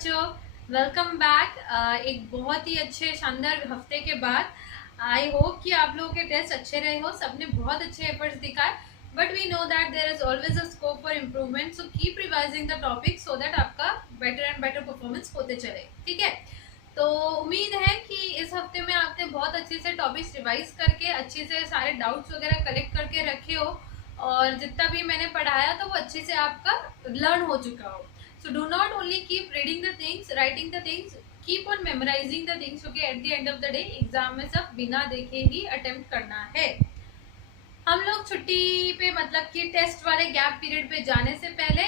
बच्चों, welcome back. एक बहुत ही अच्छे शानदार हफ्ते के बाद आई होप कि आप लोगों के टेस्ट अच्छे रहे हो। सबने बहुत अच्छे एफर्ट्स दिखाए, but we know that there is always a scope for improvement, so keep revising the topic so that आपका बेटर एंड बेटर परफॉर्मेंस होते चले। ठीक है, तो उम्मीद है कि इस हफ्ते में आपने बहुत अच्छे से टॉपिक्स रिवाइज करके अच्छे से सारे डाउट्स वगैरह कलेक्ट करके रखे हो, और जितना भी मैंने पढ़ाया तो वो अच्छे से आपका लर्न हो चुका हो। So do not only keep reading the things, writing the things, keep on memorizing the things, क्योंकि at the end of the day exam में सब बिना देखे ही अटेम्प्ट करना है। हम लोग छुट्टी पे मतलब कि टेस्ट वाले गैप पीरियड पे जाने से पहले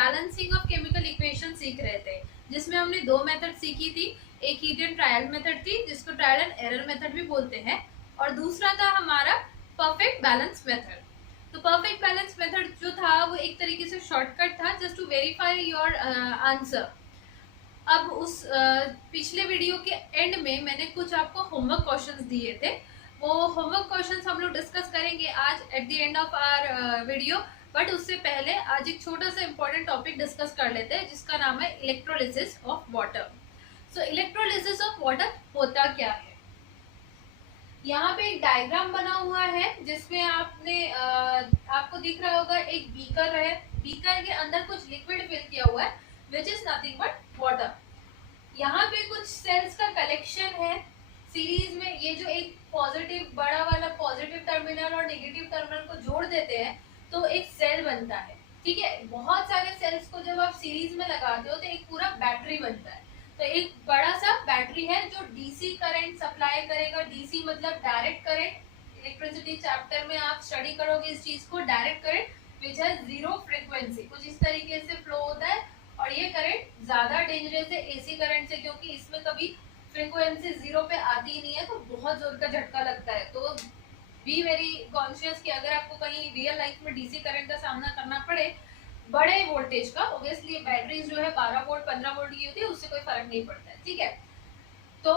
बैलेंसिंग ऑफ केमिकल इक्वेशन सीख रहे थे, जिसमें हमने दो मेथड सीखी थी। एक हीट एंड ट्रायल मेथड थी, जिसको ट्रायल एंड एरर मेथड भी बोलते हैं, और दूसरा था हमारा परफेक्ट बैलेंस मेथड। तो परफेक्ट बैलेंस मेथड जो था वो एक तरीके से शॉर्टकट था just to verify your answer. अब उस पिछले वीडियो के एंड में मैंने कुछ आपको होमवर्क क्वेश्चंस दिए थे। वो होमवर्क क्वेश्चंस हम लोग डिस्कस करेंगे आज at the end of our video, but उससे पहले आज एक छोटा सा इंपॉर्टेंट टॉपिक डिस्कस कर लेते हैं, जिसका नाम है electrolysis of water. So electrolysis of water होता क्या है? यहाँ पे एक डायग्राम बना हुआ है जिसमें आपको दिख रहा होगा एक बीकर है। बीकर के अंदर कुछ लिक्विड फिल किया हुआ है which is nothing but water. यहाँ पे कुछ सेल्स का कलेक्शन है सीरीज में। ये जो एक पॉजिटिव बड़ा वाला पॉजिटिव टर्मिनल और नेगेटिव टर्मिनल को जोड़ देते हैं तो एक सेल बनता है। ठीक है, बहुत सारे सेल्स को जब आप सीरीज में लगाते हो तो एक पूरा बैटरी बनता है। तो एक बड़ा सा बैटरी है जो डीसी करंट सप्लाई करेगा। डीसी मतलब डायरेक्ट करंट। इलेक्ट्रिसिटी चैप्टर में आप स्टडी करोगे इस चीज को, direct current which has zero frequency, कुछ इस तरीके से फ्लो होता है। और ये करंट ज्यादा डेंजरस है एसी करंट से, क्योंकि इसमें कभी फ्रीक्वेंसी जीरो पे आती ही नहीं है, तो बहुत जोर का झटका लगता है। तो बी वेरी कॉन्शियस कि अगर आपको कहीं रियल लाइफ में डीसी करंट का सामना करना पड़े बड़े वोल्टेज का, ऑब्वियसली बैटरीज जो है 12 वोल्ट 15 वोल्ट की होती है, उससे कोई फर्क नहीं पड़ता है। ठीक है, तो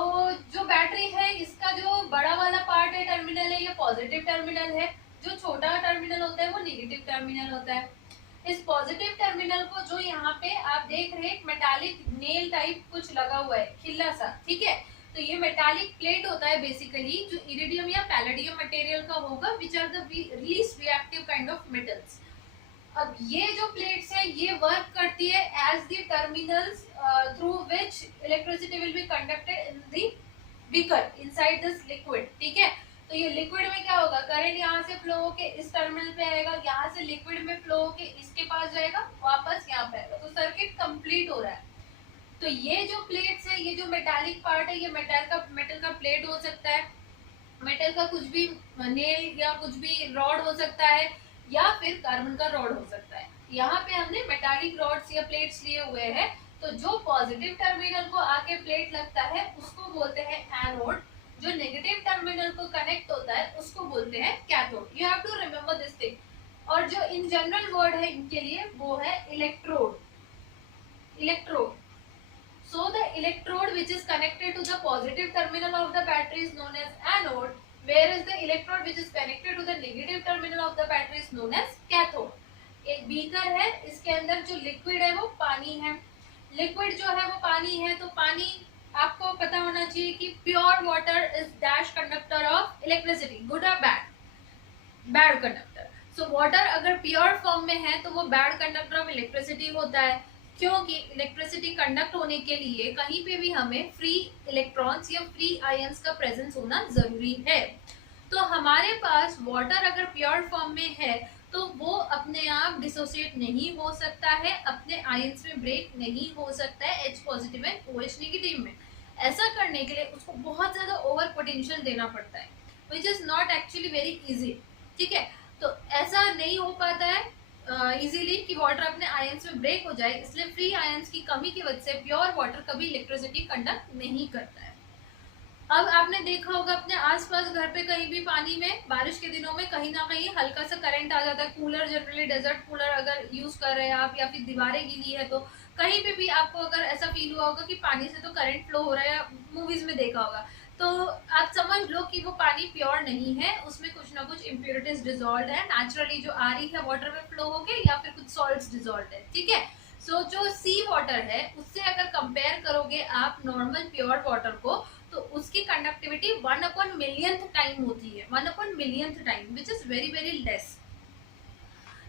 जो बैटरी है इसका जो बड़ा वाला पार्ट है टर्मिनल है, ये पॉजिटिव टर्मिनल है। जो छोटा टर्मिनल होता है वो नेगेटिव टर्मिनल होता है। इस पॉजिटिव टर्मिनल को जो यहाँ पे आप देख रहे हैं मेटालिक नेल टाइप कुछ लगा हुआ है, खिल्ला सा। ठीक है, तो ये मेटालिक प्लेट होता है बेसिकली, जो इरिडियम या पैलेडियम मटेरियल का होगा, which are the least reactive kind of metals. अब ये जो प्लेट्स है ये वर्क करती है as the terminals through which electricity will be conducted in the beaker inside this liquid. ठीक है, तो ये लिक्विड में क्या होगा, करंट यहाँ से फ्लो होके इस टर्मिनल पे आएगा, यहाँ से लिक्विड में फ्लो होके इसके पास जाएगा, वापस यहाँ पे आएगा, तो सर्किट कंप्लीट हो रहा है। तो ये जो प्लेट्स है, ये जो मेटालिक पार्ट है, ये मेटल का प्लेट हो सकता है, मेटल का कुछ भी नेल या कुछ भी रॉड हो सकता है, या फिर कार्बन का रॉड हो सकता है। यहाँ पे हमने मेटालिक रॉड्स या प्लेट्स लिए हुए हैं। तो जो पॉजिटिव टर्मिनल को आके प्लेट लगता है उसको बोलते हैं एनोड। जो नेगेटिव टर्मिनल को कनेक्ट होता है उसको बोलते हैं cathode. You have to remember this thing. और जो इन जनरल वर्ड है इनके लिए वो है electrode. Electrode, so the electrode which is connected to the positive terminal of the battery is known as anode, whereas the electrode which is connected to the negative terminal of the battery is known as cathode. एक beaker है, इसके अंदर जो liquid है वो पानी है। Liquid जो है वो पानी है, तो पानी आपको पता होना चाहिए कि pure water is dash conductor of electricity, good और bad? Bad conductor. So water अगर प्योर फॉर्म में है तो वो बैड कंडक्टर ऑफ इलेक्ट्रिसिटी होता है, क्योंकि इलेक्ट्रिसिटी कंडक्ट होने के लिए कहीं पे भी हमें फ्री इलेक्ट्रॉन्स या फ्री आयंस का प्रेजेंस होना जरूरी है। तो हमारे पास वाटर अगर प्योर फॉर्म में है तो वो अपने आप डिसोसिएट नहीं हो सकता है, अपने आयंस में ब्रेक नहीं हो सकता है H positive and OH negative में। ऐसा करने के लिए उसको बहुत ज्यादा ओवर पोटेंशियल देना पड़ता है, which is not actually very easy. ठीक है, तो ऐसा नहीं हो पाता है इजीली कि वाटर अपने आयंस में ब्रेक हो जाए, इसलिए फ्री आयंस की कमी की वजह से प्योर वाटर कभी इलेक्ट्रिसिटी कंडक्ट नहीं करता है। अब आपने देखा होगा अपने आसपास घर पे कहीं भी पानी में बारिश के दिनों में कहीं ना कहीं हल्का सा करंट आ जाता है। कूलर, जनरली डेजर्ट कूलर अगर यूज कर रहे हैं आप, या फिर दीवारें गीली है, तो कहीं पे भी आपको अगर ऐसा फील हुआ होगा कि पानी से तो करंट फ्लो हो रहा है, मूवीज में देखा होगा, तो आप समझ लो कि वो पानी प्योर नहीं है, उसमें कुछ ना कुछ इम्प्योरिटीज डिजॉल्व है, नेचुरली जो आ रही है वाटर में फ्लो होके, या फिर कुछ सॉल्ट्स डिजॉल्व है। ठीक है, सो जो सी वाटर है उससे अगर कंपेयर करोगे आप नॉर्मल प्योर वाटर को, तो उसकी कंडक्टिविटी 1/1,000th टाइम होती है, 1/1,000th time, which is very very less.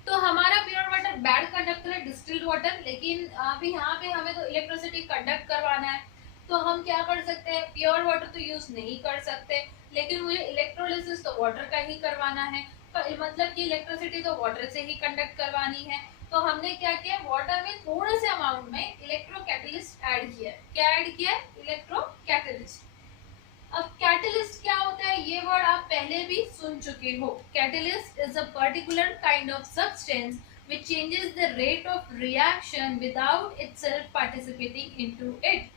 तो हमारा प्योर वाटर बैड कंडक्टर है, डिस्टिल्ड वाटर, लेकिन अभी यहाँ पे हमें तो इलेक्ट्रिसिटी कंडक्ट करवाना है, तो हम क्या कर सकते हैं, प्योर वाटर तो यूज नहीं कर सकते, लेकिन मुझे इलेक्ट्रोलिसिस तो वाटर का ही करवाना है, मतलब कि इलेक्ट्रिसिटी तो वाटर से ही कंडक्ट करवानी है। तो हमने क्या किया, वाटर में थोड़े से अमाउंट में इलेक्ट्रो कैटलिस्ट ऐड किया। क्या ऐड किया, इलेक्ट्रो कैटलिस्ट। अब कैटलिस्ट क्या होता है, ये वर्ड आप पहले भी सुन चुके हो। Catalyst is a particular kind of substance which changes the rate of reaction without itself participating into it.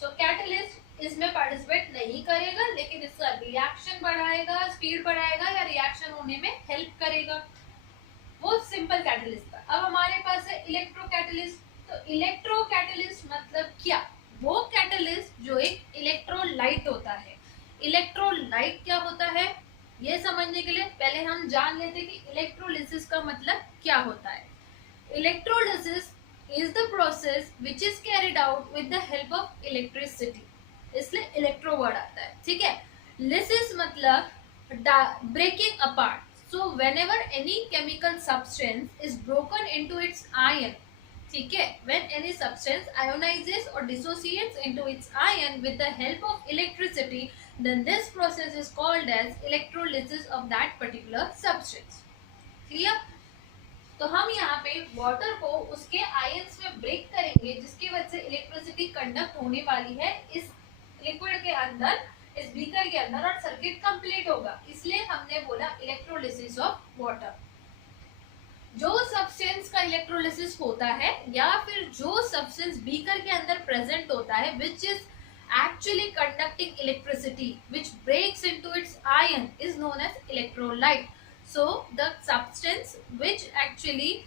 So catalyst इसमें पार्टिसिपेट नहीं करेगा, लेकिन इसका रिएक्शन बढ़ाएगा, स्पीड बढ़ाएगा या रिएक्शन होने में हेल्प करेगा, वो सिंपल कैटलिस्ट था। अब हमारे पास है इलेक्ट्रो कैटलिस्ट। तो इलेक्ट्रो कैटलिस्ट मतलब क्या, वो कैटलिस्ट जो एक इलेक्ट्रोलाइट होता है। इलेक्ट्रोलाइट क्या होता है, ये समझने के लिए पहले हम जान लेते कि इलेक्ट्रोलिसिस का मतलब क्या होता है। Electrolysis is the process which is carried out with the help of electricity, इसलिए इलेक्ट्रो वर्ड आता है, ठीक है। लिसिस मतलब breaking apart, so whenever any chemical substance is broken into its ion, ठीक है, when any substance ionizes or dissociates into its ion with the help of electricity, then this process is called as electrolysis of that particular substance. clear? तो हम यहाँ पे water को उसके ions में break करेंगे, जिसकी वजह से इलेक्ट्रिसिटी कंडक्ट होने वाली है इस लिक्विड के अंदर, इस बीकर के अंदर, और सर्किट कंप्लीट होगा, इसलिए हमने बोला इलेक्ट्रोलिसिस ऑफ वाटर। जो सब्सटेंस का इलेक्ट्रोलिसिस होता है या फिर जो सब्सटेंस बीकर के अंदर प्रेजेंट होता है which is actually conducting electricity which breaks into its ion is known as electrolyte. So the substance which actually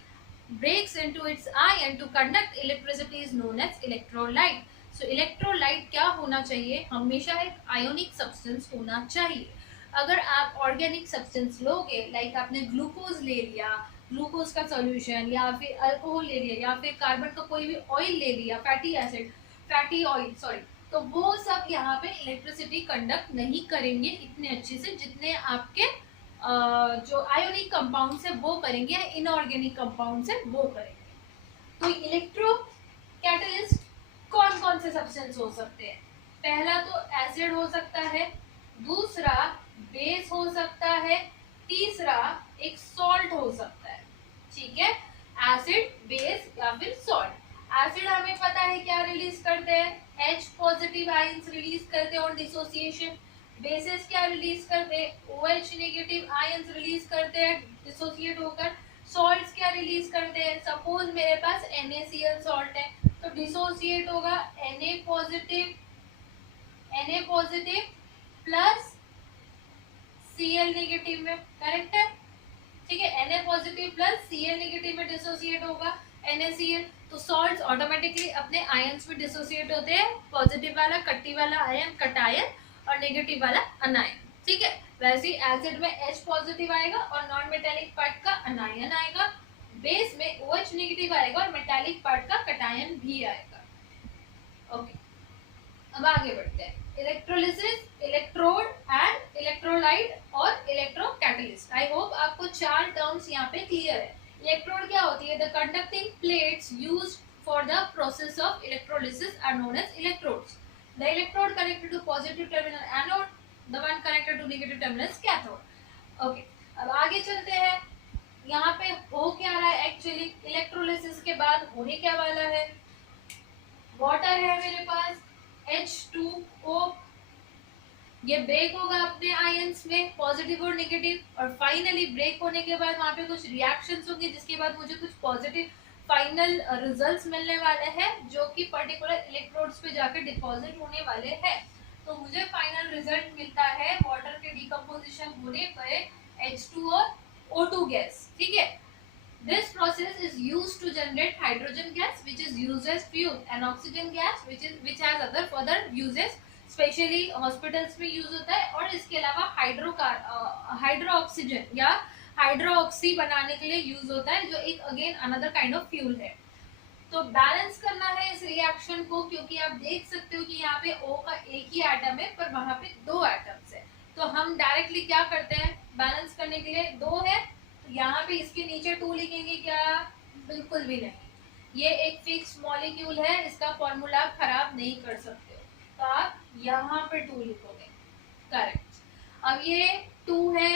breaks into its ion to conduct electricity is known as electrolyte. So electrolyte क्या होना चाहिए, हमेशा एक ionic substance होना चाहिए। अगर आप organic substance लोगे, लाइक आपने ग्लूकोज ले लिया, ग्लूकोज का सॉल्यूशन, या फिर अल्कोहल ले लिया, या फिर कार्बन का कोई भी ऑयल ले लिया, fatty acid, fatty oil sorry, तो वो सब यहाँ पे इलेक्ट्रिसिटी कंडक्ट नहीं करेंगे इतने अच्छे से जितने आपके जो आयोनिक कंपाउंड है वो करेंगे, या इनऑर्गेनिक कंपाउंड है वो करेंगे। तो इलेक्ट्रो कैटलिस्ट कौन कौन से सब्सटेंस हो सकते हैं, पहला तो एसिड हो सकता है, दूसरा बेस हो सकता है, तीसरा एक सॉल्ट हो सकता है, ठीक है। एसिड, बेस या फिर सॉल्ट। एसिड हमें पता है क्या रिलीज करते हैं, H पॉजिटिव आयंस रिलीज करते हैं ऑन डिसोसिएशन। बेसिस क्या रिलीज करते हैं, OH नेगेटिव आयंस रिलीज करते हैं डिसोसिएट होकर। सॉल्ट्स क्या रिलीज करते हैं, सपोज मेरे पास NaCl सॉल्ट है तो डिसोसिएट होगा Na positive plus Cl negative में, करेक्ट है, ठीक है। Na positive plus Cl negative में डिसोसिएट होगा NaCl। तो सॉल्ट्स ऑटोमेटिकली अपने आयंस में डिसोसिएट होते हैं, पॉजिटिव वाला कट्टी वाला आयन कटायन और नेगेटिव वाला अनायन, ठीक है। वैसे ही एसिड में H पॉजिटिव आएगा और नॉन मेटालिक पार्ट का अनायन आएगा, बेस में OH नेगेटिव आएगा और मेटालिक पार्ट का कटायन भी आएगा। ओके, अब आगे बढ़ते हैं। इलेक्ट्रोलिसिस, इलेक्ट्रोड एंड इलेक्ट्रोलाइट और इलेक्ट्रोकैटलिस्ट। आई होप आपको चार टर्म्स यहाँ पे क्लियर है। इलेक्ट्रोड क्या होती है, the conducting plates used for the process of electrolysis are known as electrodes. The electrode connected to positive terminal anode, the one connected to negative terminal cathode. Okay, अब आगे चलते हैं। यहाँ पे हो क्या रहा है, एक्चुअली इलेक्ट्रोलिसिस के बाद होने क्या वाला है, वाटर है मेरे पास H2O, ये ब्रेक होगा अपने आयंस में पॉजिटिव और नेगेटिव, और फाइनली ब्रेक होने के बाद वहां पे कुछ रिएक्शंस होंगे, जिसके बाद मुझे कुछ पॉजिटिव फाइनल रिजल्ट्स मिलने वाले हैं जो कि पर्टिकुलर इलेक्ट्रोड्स पे जाकर डिपॉजिट होने वाले हैं। तो मुझे फाइनल रिजल्ट मिलता है वाटर के डिकम्पोजिशन होने पर H2 और O2 गैस, ठीक है। This process is used to generate hydrogen gas, which is used as fuel, and oxygen gas, which has other further uses, specially hospitals में यूज होता है। और इसके अलावा हाइड्रो ऑक्सीजन या हाइड्रो ऑक्सी बनाने के लिए यूज होता है, जो एक again another kind of fuel है। तो बैलेंस करना है इस रिएक्शन को, क्योंकि आप देख सकते हो कि यहाँ पे O का एक ही एटम है पर वहां पे दो एटम्स है। तो हम डायरेक्टली क्या करते हैं, बैलेंस करने के लिए दो है तो यहाँ पे इसके नीचे 2 लिखेंगे क्या, बिल्कुल भी नहीं। ये एक फिक्स मॉलिक्यूल है, इसका फॉर्मूला आप खराब नहीं कर सकते हो, तो आप यहाँ पे 2 लिखोगे, करेक्ट। अब ये 2 है,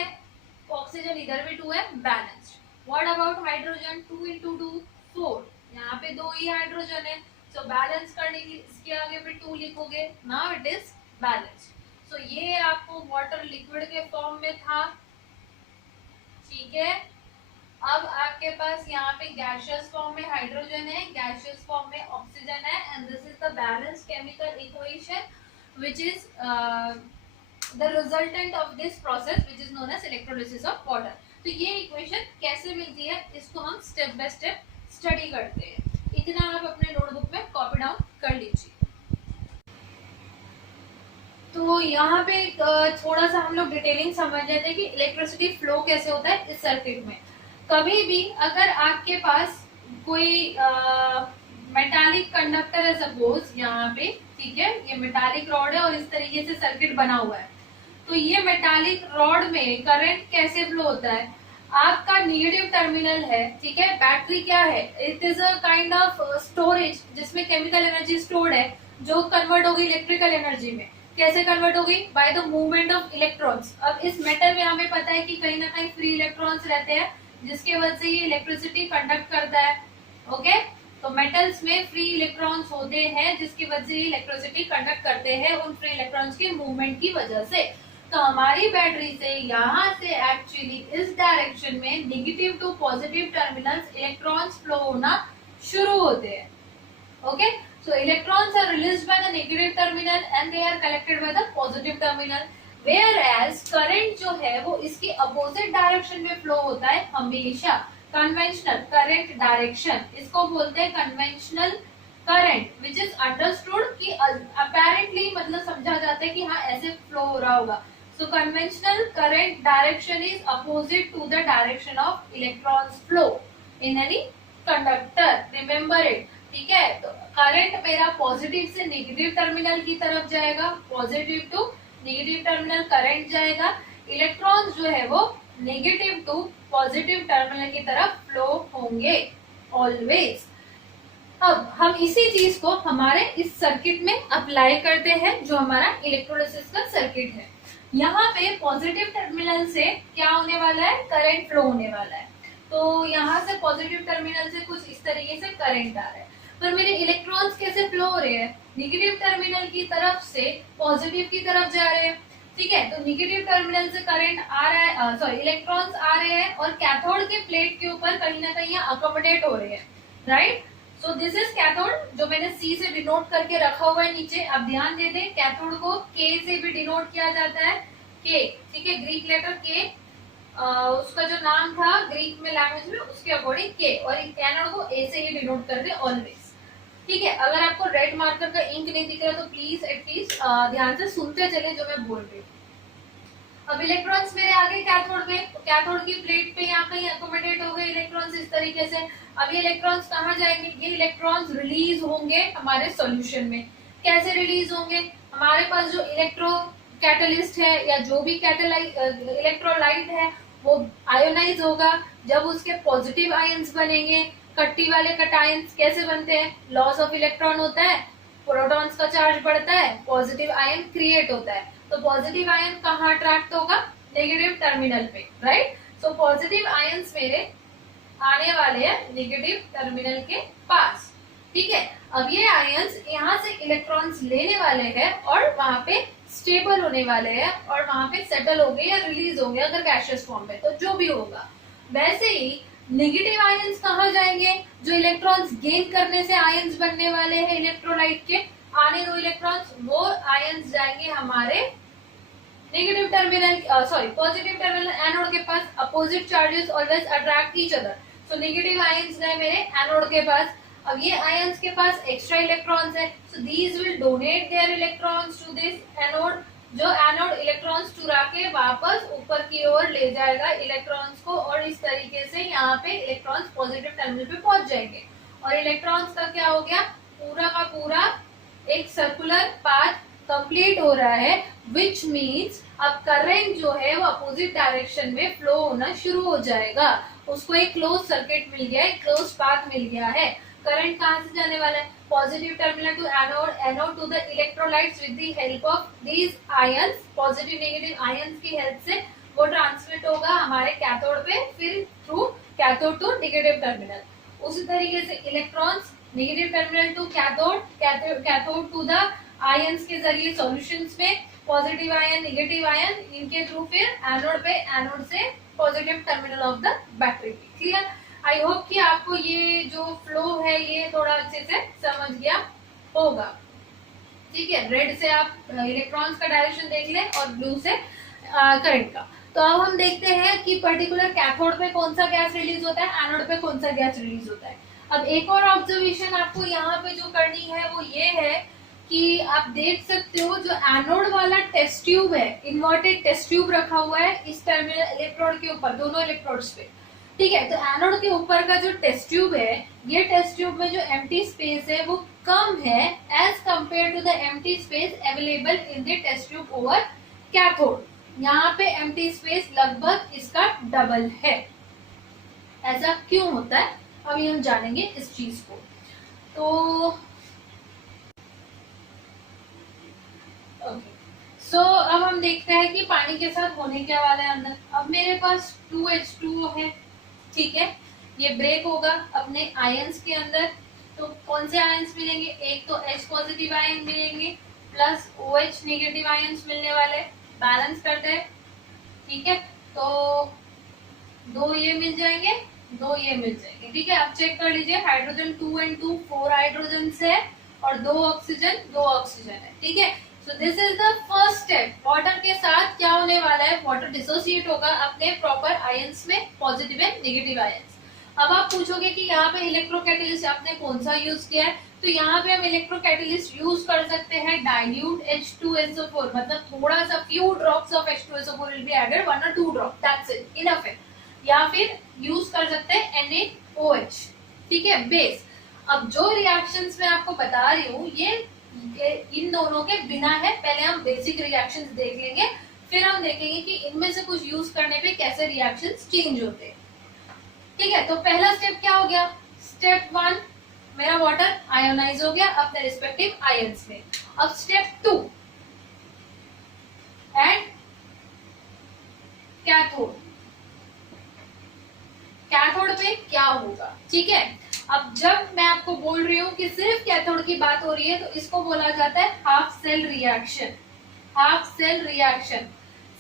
ऑक्सीजन इधर भी 2 है, balanced. What about hydrogen, 2 into 2 4, यहाँ पे 2 ही हाइड्रोजन है, सो बैलेंस करने के लिए इसके आगे भी 2 लिखोगे, नाउ इट इज बैलेंस्ड। सो ये आपको वाटर लिक्विड के फॉर्म में था, ठीक है। अब आपके पास यहाँ पे गैसियस फॉर्म में हाइड्रोजन है, गैसियस फॉर्म में ऑक्सीजन है, and this is the balanced chemical equation which is the resultant of this process which is known as electrolysis of water. तो ये इक्वेशन कैसे मिलती है, इसको हम स्टेप बाय स्टेप स्टडी करते हैं। इतना आप अपने नोटबुक में कॉपी डाउन कर लीजिए। तो यहाँ पे थोड़ा सा हम लोग डिटेलिंग समझ लेते हैं कि इलेक्ट्रिसिटी फ्लो कैसे होता है इस सर्किट में। कभी भी अगर आपके पास कोई मेटालिक कंडक्टर है सपोज यहाँ पे, ठीक है, ये मेटालिक रॉड है और इस तरीके से सर्किट बना हुआ है, तो ये मेटालिक रॉड में करंट कैसे फ्लो होता है, आपका निगेटिव टर्मिनल है, ठीक है, बैटरी क्या है, it is a kind of storage जिसमें केमिकल एनर्जी स्टोर्ड है जो कन्वर्ट होगी इलेक्ट्रिकल एनर्जी में। कैसे कन्वर्ट होगी, by the movement of electrons. अब इस मेटल में हमें पता है कि कहीं ना कहीं फ्री इलेक्ट्रॉन्स रहते हैं जिसके वजह से ये इलेक्ट्रिसिटी कंडक्ट करता है, ओके। तो मेटल्स में फ्री इलेक्ट्रॉन्स होते हैं जिसकी वजह से इलेक्ट्रिसिटी कंडक्ट करते हैं उन फ्री इलेक्ट्रॉन्स के मूवमेंट की वजह से। तो हमारी बैटरी से यहाँ से एक्चुअली इस डायरेक्शन में negative to positive terminals electrons flow होना शुरू होते हैं, okay. So electrons are released by the negative terminal and they are collected by the positive terminal. Whereas current जो है वो इसकी opposite direction में flow होता है हमेशा। Conventional current direction इसको बोलते हैं conventional current, which is understood कि apparently मतलब समझा जाता है कि हाँ ऐसे flow हो रहा होगा। So conventional current direction is opposite to the direction of electrons flow in any conductor. Remember it. ठीक है, तो करंट मेरा पॉजिटिव से नेगेटिव टर्मिनल की तरफ जाएगा, positive to negative terminal current जाएगा, इलेक्ट्रॉन्स जो है वो नेगेटिव टू पॉजिटिव टर्मिनल की तरफ फ्लो होंगे ऑलवेज। अब हम इसी चीज को हमारे इस सर्किट में अप्लाई करते हैं जो हमारा इलेक्ट्रोलिसिस का सर्किट है। यहाँ पे पॉजिटिव टर्मिनल से क्या होने वाला है, करंट फ्लो होने वाला है। तो यहाँ से पॉजिटिव टर्मिनल से कुछ इस तरीके से करंट आ रहा है, पर मेरे इलेक्ट्रॉन्स कैसे फ्लो हो रहे हैं, नेगेटिव टर्मिनल की तरफ से पॉजिटिव की तरफ जा रहे हैं, ठीक है। तो नेगेटिव टर्मिनल से करंट आ रहा है, सॉरी इलेक्ट्रॉन्स आ रहे हैं और कैथोड के प्लेट के ऊपर कहीं ना कहीं अकोमोडेट हो रहे हैं, right. So this is cathode जो मैंने सी से डिनोट करके रखा हुआ है नीचे। अब ध्यान दे दें कैथोड को के से भी डिनोट किया जाता है, के, ठीक है, ग्रीक लेटर के, उसका जो नाम था ग्रीक में लैंग्वेज में उसके अकॉर्डिंग के, और एनोड को ए से ही डिनोट कर दे ऑलवेज, ठीक है। अगर आपको रेड मार्कर का इंक नहीं दिख रहा तो प्लीज एटलीस्ट ध्यान से सुनते चले जो मैं बोल रही हूँ। अब इलेक्ट्रॉन्स मेरे आगे कैथोड में, तो कैथोड की प्लेट पे यहाँ कहीं अकोमोडेट हो गए इलेक्ट्रॉन्स इस तरीके से। अब ये इलेक्ट्रॉन्स कहाँ जाएंगे, ये इलेक्ट्रॉन्स रिलीज होंगे हमारे सॉल्यूशन में। कैसे रिलीज होंगे, हमारे पास जो इलेक्ट्रो कैटलिस्ट है या जो भी इलेक्ट्रोलाइट है वो आयोनाइज होगा। जब उसके पॉजिटिव आयंस बनेंगे, कट्टी वाले कटायंस कैसे बनते हैं, लॉस ऑफ इलेक्ट्रॉन होता है, प्रोटॉन्स का चार्ज बढ़ता है, पॉजिटिव आयन क्रिएट होता है। तो पॉजिटिव आयन कहाँ अट्रैक्ट होगा, नेगेटिव टर्मिनल पे, राइट। सो पॉजिटिव आयंस मेरे आने वाले हैं नेगेटिव टर्मिनल के पास, ठीक है। अब ये आयंस यहाँ से इलेक्ट्रॉन्स लेने वाले हैं और वहां पे स्टेबल होने वाले हैं और वहां पे सेटल हो गए या रिलीज हो गए अगर गैसियस फॉर्म में, तो जो भी होगा। वैसे ही नेगेटिव आयंस कहाँ जाएंगे, जो इलेक्ट्रॉन्स गेन करने से आयंस बनने वाले हैं इलेक्ट्रोलाइट के, आने दो इलेक्ट्रॉन्स, वो आयंस जाएंगे हमारे negative terminal, sorry positive terminal anode के पास। Opposite charges always attract each other, so negative ions गए मेरे एनोड के पास। अब ये आयंस के पास एक्स्ट्रा इलेक्ट्रॉन्स है, so these will donate their electrons to this anode. जो एनोड इलेक्ट्रॉन्स चुरा के वापस ऊपर की ओर ले जाएगा इलेक्ट्रॉन्स को, और इस तरीके से यहाँ पे इलेक्ट्रॉन्स पॉजिटिव टर्मिनल पे पहुंच जाएंगे। और इलेक्ट्रॉन्स का क्या हो गया, पूरा का पूरा एक सर्कुलर पाथ कंप्लीट हो रहा है, विच मीन्स अब करंट जो है वो अपोजिट डायरेक्शन में फ्लो होना शुरू हो जाएगा। उसको एक क्लोज सर्किट मिल गया, एक क्लोज पाथ मिल गया है। करंट कहां से जाने वाला है, positive terminal to anode, anode to the electrolytes with the help of these ions, positive negative ions की हेल्प से वो ट्रांसमिट होगा हमारे कैथोड पे, फिर through cathode to negative terminal. उसी तरीके से electrons negative terminal to cathode, cathode to the ions के जरिए सॉल्यूशंस में, पॉजिटिव आयन नेगेटिव आयन इनके थ्रू फिर एनोड पे, एनोड से positive terminal of the battery. Clear? I hope कि आपको ये जो फ्लो है ये थोड़ा अच्छे से समझ गया होगा। ठीक है, रेड से आप इलेक्ट्रॉन्स का डायरेक्शन देख लें और ब्लू से करंट का। तो अब हम देखते हैं कि पर्टिकुलर कैथोड पे कौन सा गैस रिलीज होता है, एनोड पे कौन सा गैस रिलीज होता है। अब एक और ऑब्जर्वेशन आपको यहाँ पे जो करनी है वो ये है कि आप देख सकते हो जो एनोड वाला टेस्ट ट्यूब है, इन्वर्टेड टेस्ट ट्यूब रखा हुआ है इस टर्मिनल इलेक्ट्रोड के ऊपर, दोनों इलेक्ट्रोड्स पे। ठीक है, तो एनोड के ऊपर का जो टेस्ट ट्यूब है, ये टेस्ट ट्यूब में जो एम्प्टी स्पेस है वो कम है as compare to the empty space available in the test tube over cathode. यहाँ पे एम्प्टी स्पेस लगभग इसका डबल है। ऐसा क्यों होता है अभी हम जानेंगे इस चीज को। तो सो अब हम देखते हैं कि पानी के साथ होने क्या वाला है अंदर। अब मेरे पास 2H2O है, ठीक है, ये ब्रेक होगा अपने आयंस के अंदर। तो कौन से आयंस मिलेंगे, एक तो H पॉजिटिव आयन मिलेंगे प्लस OH नेगेटिव आयंस मिलने वाले। बैलेंस करते हैं, ठीक है, तो दो ये मिल जाएंगे, दो ये मिल जाएंगे। ठीक है, अब चेक कर लीजिए, हाइड्रोजन 2 and 2 4 हाइड्रोजन है और 2 ऑक्सीजन है। ठीक है, so this is the first step. Water के साथ क्या होने वाला है, वाटर डिसोसिएट होगा अपने प्रॉपर आयंस में, पॉजिटिव एंड नेगेटिव आयंस। अब आप पूछोगे कि यहाँ पे इलेक्ट्रोकैटेलिस्ट आपने कौन सा यूज किया है, तो यहाँ पे हम इलेक्ट्रोकैटेलिस्ट यूज कर सकते हैं डाइल्यूट H2SO4, मतलब थोड़ा सा few drops of H2SO4 will be added, 1 or 2 drop, that's it, enough है। या फिर यूज कर सकते हैं NaOH, ठीक है, बेस। अब जो रिएक्शंस मैं आपको बता रही हूँ ये इन दोनों के बिना है। पहले हम बेसिक रिएक्शंस देख लेंगे, फिर हम देखेंगे कि इनमें से कुछ यूज करने पे कैसे रिएक्शंस चेंज होते हैं। ठीक है, तो पहला स्टेप क्या हो गया, स्टेप 1 मेरा वाटर आयोनाइज हो गया अपने रिस्पेक्टिव आयंस में। अब स्टेप 2 एंड कैथोड, कैथोड पे क्या होगा। ठीक है, अब जब मैं आपको बोल रही हूँ कि सिर्फ कैथोड की बात हो रही है तो इसको बोला जाता है half cell reaction. Half cell reaction,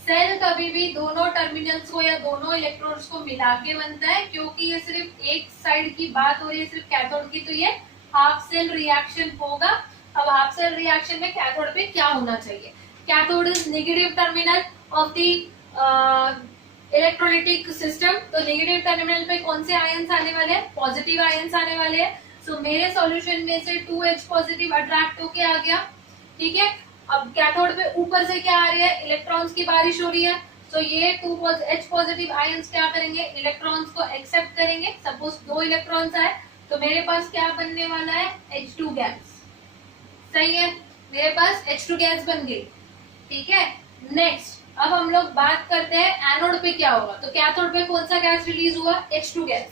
cell कभी भी दोनों टर्मिनल्स को या दोनों इलेक्ट्रोड्स को मिला के बनता है, क्योंकि ये सिर्फ एक साइड की बात हो रही है, सिर्फ कैथोड की, तो ये हाफ सेल रिएक्शन होगा। अब हाफ सेल रिएक्शन में कैथोड पे क्या होना चाहिए, cathode is negative terminal of the electrolytic system. तो नेगेटिव टर्मिनल पे कौन से आयंस आने वाले हैं, पॉजिटिव आयंस आने वाले हैं। सो मेरे सॉल्यूशन में से 2H पॉजिटिव अट्रैक्ट होके आ गया। ठीक है, अब कैथोड पे ऊपर से क्या आ रही है, इलेक्ट्रॉन्स की बारिश हो रही है। तो ये 2H पॉजिटिव आयंस क्या करेंगे, इलेक्ट्रॉन्स को एक्सेप्ट करेंगे। सपोज 2 इलेक्ट्रॉन्स आए तो मेरे पास क्या बनने वाला है, H2 गैस। सही है, मेरे पास H2 गैस बन गई। ठीक है, नेक्स्ट अब हम लोग बात करते हैं एनोड पे क्या होगा। तो कैथोड पे कौन सा गैस रिलीज हुआ, H2 gas.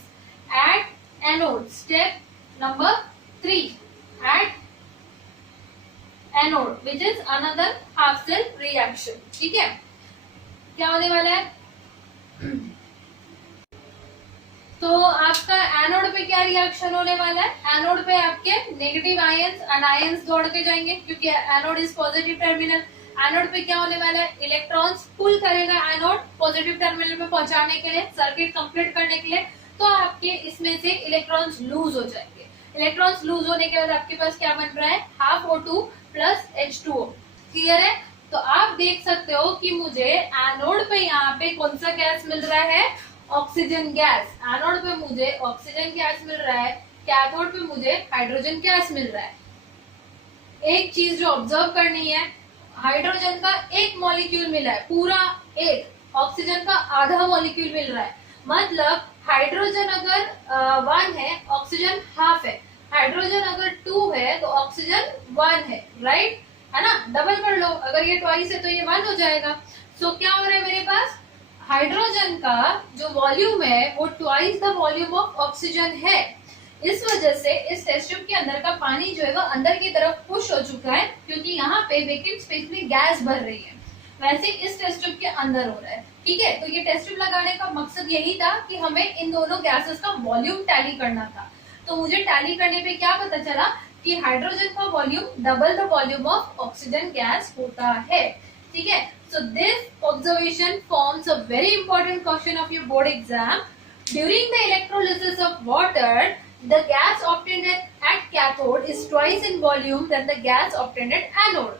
At anode, step number 3, at anode which is another half cell reaction. ठीक है, क्या होने वाला है, तो आपका एनोड पे क्या रिएक्शन होने वाला है, एनोड पे आपके नेगेटिव आयंस अनायंस दौड़ के जाएंगे, क्योंकि anode is positive terminal. Anode पे क्या होने वाला है, इलेक्ट्रॉन्स पुल करेगा एनोड पॉजिटिव टर्मिनल पे पहुंचाने के लिए, सर्किट कंप्लीट करने के लिए। तो आपके इसमें से इलेक्ट्रॉन्स लूज हो जाएंगे। इलेक्ट्रॉन्स लूज होने के बाद आपके पास क्या बन रहा है, half O2 plus H2O। Clear है, तो आप देख सकते हो कि मुझे एनोड पे यहाँ पे कौन सा गैस मिल रहा है, ऑक्सीजन गैस। एनोड पे मुझे ऑक्सीजन गैस मिल रहा है, कैथोड पे मुझे हाइड्रोजन गैस मिल रहा है। एक चीज जो ऑब्जर्व करनी है, हाइड्रोजन का एक मॉलिक्यूल मिला है पूरा एक, ऑक्सीजन का आधा मॉलिक्यूल मिल रहा है। मतलब हाइड्रोजन अगर 1 है, ऑक्सीजन हाफ है, हाइड्रोजन अगर 2 है तो ऑक्सीजन 1 है, राइट, है ना, डबल कर लो, अगर ये ट्वाइस है तो ये 1 हो जाएगा। सो क्या हो रहा है मेरे पास, हाइड्रोजन का जो वॉल्यूम है वो twice the volume of oxygen है। इस वजह से इस टेस्ट ट्यूब के अंदर का पानी जो है वो अंदर की तरफ पुश हो चुका है, क्योंकि यहाँ पे वेकेंट स्पेस में गैस भर रही है, वैसे इस टेस्ट ट्यूब के अंदर हो रहा है। ठीक है, तो ये टेस्ट ट्यूब लगाने का मकसद यही था कि हमें इन दोनों गैसेस का वॉल्यूम टैली करना था। तो मुझे टैली करने पे क्या पता चला कि हाइड्रोजन का volume double the volume of oxygen gas होता है। ठीक है, so this observation forms a very important question of your board exam. During the electrolysis of water, the gas obtained at cathode is twice in volume than the gas obtained at anode.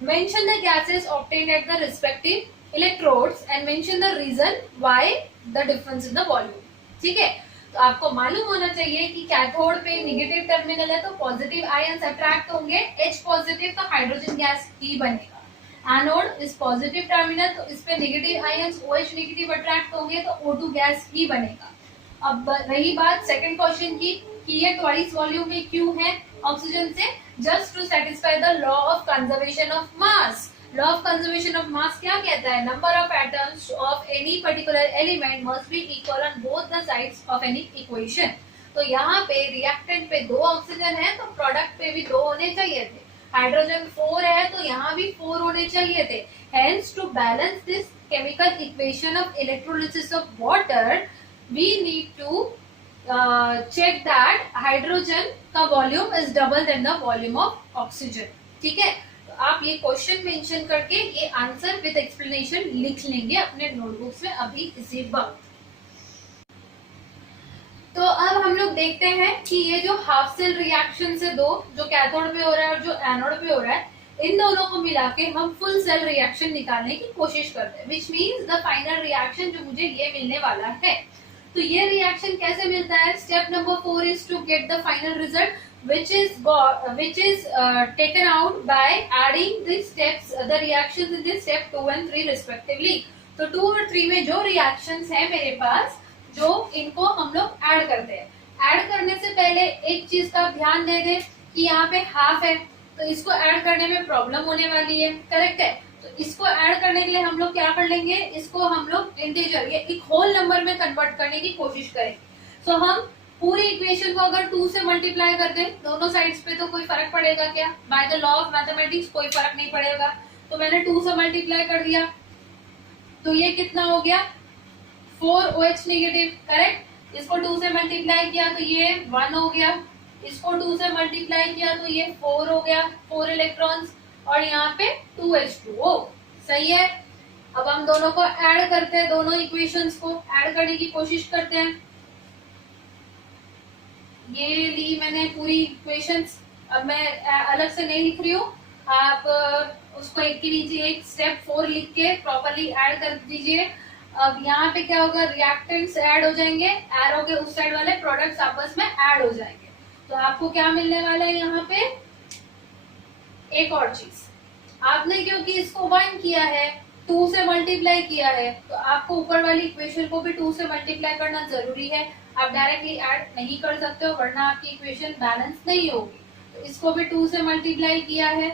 Mention the gases obtained at the respective electrodes and mention the reason why the difference in the volume. ठीक है, तो आपको मालूम होना चाहिए कि cathode पे negative terminal है तो पॉजिटिव आयंस अट्रैक्ट होंगे, H पॉजिटिव तो हाइड्रोजन गैस ही बनेगा। एनोड इस पॉजिटिव टर्मिनल तो इस पे negative ions OH negative attract होंगे तो O2 गैस ही बनेगा। अब रही बात सेकंड क्वेश्चन की कि ये ट्वाइस वॉल्यूम में क्यों है ऑक्सीजन से, just to satisfy the law of conservation of mass. Law of conservation of mass क्या कहता है, number of atoms of any particular element must be equal on both the sides of any equation. तो यहाँ पे reactant पे 2 oxygen है तो product पे भी 2 होने चाहिए थे, हाइड्रोजन 4 है तो यहाँ भी 4 होने चाहिए थे। Hence to balance this chemical equation of electrolysis of water, we need to check that hydrogen का volume is double than the volume of oxygen। ठीक है, तो आप ये क्वेश्चन मेंशन करके ये आंसर विद एक्सप्लेनेशन लिख लेंगे अपने नोटबुक्स में अभी इसी वक्त। तो अब हम लोग देखते हैं कि ये जो हाफ सेल रिएक्शन से दो, जो कैथोड पे हो रहा है और जो एनोड पे हो रहा है, इन दोनों को मिला के हम फुल सेल रिएक्शन निकालने की कोशिश करते हैं, which means the final reaction जो मुझे ये मिलने वाला है। तो ये रिएक्शन कैसे मिलता है, step number 4 is to get the final result which is taken out by adding the steps, the reactions in this step 2 and 3 respectively। तो 2 और 3 में जो reactions है मेरे पास, जो इनको हम लोग ऐड करते हैं। ऐड करने से पहले एक चीज का ध्यान दे दे कि यहाँ पे हाफ है तो इसको ऐड करने में प्रॉब्लम होने वाली है, करेक्ट है। तो इसको ऐड करने के लिए हम लोग क्या कर लेंगे, इसको हम लोग इंटीजर या एक होल नंबर में कन्वर्ट करने की कोशिश करेंगे। सो हम पूरी इक्वेशन को अगर 2 से मल्टीप्लाई कर दें दोनों साइड्स पे तो कोई फर्क पड़ेगा क्या, by the law of mathematics कोई फर्क नहीं पड़ेगा। तो मैंने 2 से मल्टीप्लाई कर दिया तो ये कितना हो गया, 4 OH नेगेटिव, करेक्ट। इसको 2 से मल्टीप्लाई किया तो ये 1 हो गया, इसको 2 से मल्टीप्लाई किया तो ये 4 हो गया, 4 इलेक्ट्रॉन्स, और यहाँ पे 2H2O, सही है। अब हम दोनों को ऐड करते हैं, दोनों इक्वेशंस को ऐड करने की कोशिश करते हैं। ये ली मैंने पूरी इक्वेशंस, अब मैं अलग से नहीं लिख रही हूँ, आप उसको एक के नीचे एक स्टेप 4 लिख के प्रॉपरली ऐड कर दीजिए। अब यहाँ पे क्या होगा, रिएक्टेंट्स ऐड हो जाएंगे, एरो के उस साइड वाले प्रोडक्ट्स आपस में ऐड हो जाएंगे। तो आपको क्या मिलने वाला है यहाँ पे, एक और चीज, आपने क्योंकि इसको 1 किया है, 2 से मल्टीप्लाई किया है, तो आपको ऊपर वाली इक्वेशन को भी 2 से मल्टीप्लाई करना जरूरी है। आप डायरेक्टली ऐड नहीं कर सकते हो वरना आपकी इक्वेशन बैलेंस नहीं होगी। तो इसको भी 2 से मल्टीप्लाई किया है,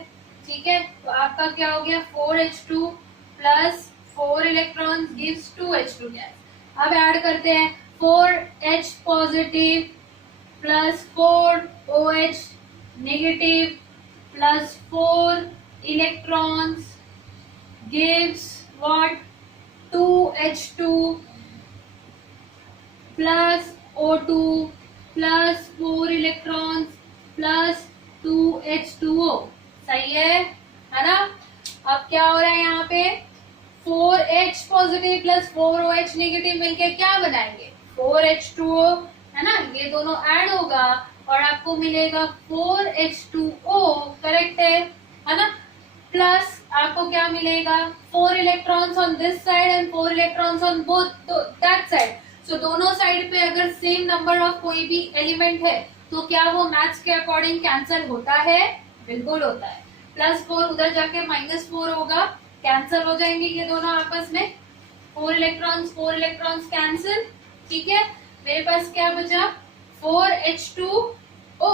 ठीक है। तो आपका क्या हो गया, 4H2 plus 4 electrons gives 2H2 gas. अब ऐड करते हैं, 4H positive plus 4OH negative plus 4 electrons gives what, 2H2 plus O2 plus 4 electrons plus 2H2O, सही है ना। अब क्या हो रहा है यहाँ पे, 4H positive plus 4OH negative मिलके क्या बनाएंगे, 4H2O, है ना। ये दोनों ऐड होगा और आपको मिलेगा 4H2O, करेक्ट है ना। प्लस आपको क्या मिलेगा, 4 electrons on this side and 4 electrons on both that side. सो दोनों साइड पे अगर सेम नंबर ऑफ कोई भी एलिमेंट है तो क्या वो मैथ्स के अकॉर्डिंग कैंसिल होता है, बिल्कुल होता है। +4 उधर जाके -4 होगा, कैंसिल हो जाएंगे ये दोनों आपस में, 4 इलेक्ट्रॉन्स कैंसिल, ठीक है। मेरे पास क्या बचा, 4H2O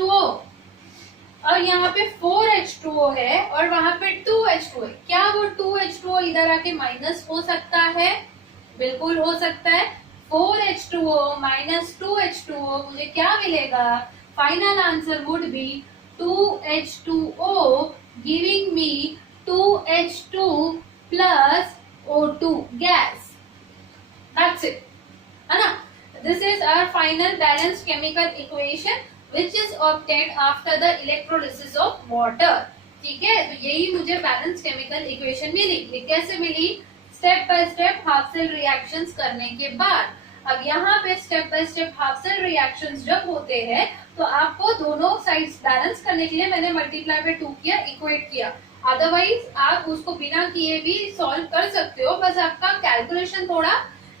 H2O और यहाँ पे 4H2O है और वहां पे 2H2O है। क्या वो 2H2O इधर आके माइनस हो सकता है? बिल्कुल हो सकता है। 4H2O माइनस 2H2O मुझे क्या मिलेगा? Final answer would be 2H2O giving me 2H2 plus O2 gas. That's it, है ना? This is our final balanced chemical equation which is obtained after the electrolysis of water। ठीक है, तो यही मुझे बैलेंस केमिकल इक्वेशन मिली। ये कैसे मिली? Step by step half cell reactions करने के बाद। अब यहाँ पे step by step half cell reactions जब होते हैं तो आपको दोनों साइड्स बैलेंस करने के लिए मैंने मल्टीप्लाई बाय 2 किया, इक्वेट किया। अदरवाइज आप उसको बिना किए भी सॉल्व कर सकते हो, बस आपका कैलकुलेशन थोड़ा